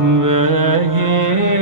ve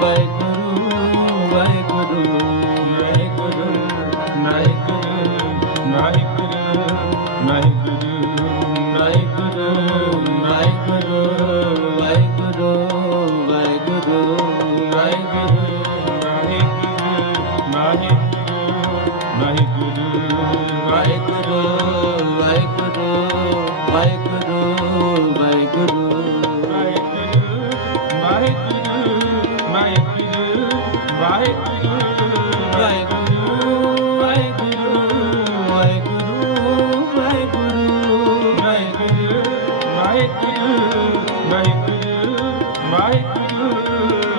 Waheguru Waheguru